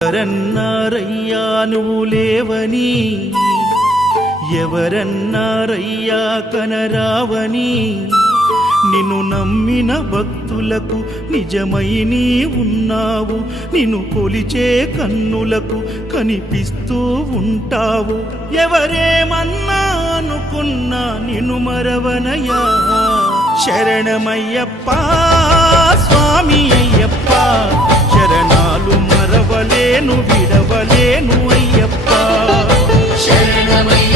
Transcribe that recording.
ఎవరన్నారయ్యా నువ్వు లేవని, ఎవరన్నారయ్యా కనరావని, నిన్ను నమ్మిన భక్తులకు నిజమై నీ ఉన్నావు, నిన్ను కొలిచే కన్నులకు కనిపిస్తూ ఉంటావు. ఎవరేమన్నా అనుకున్నా నిన్ను మరవనయ్యా. శరణమయ్యప్ప స్వామి అయ్యప్ప, శరణాలు మరవలేను విడవలేను అయ్యప్ప. శరణమయ్యప్ప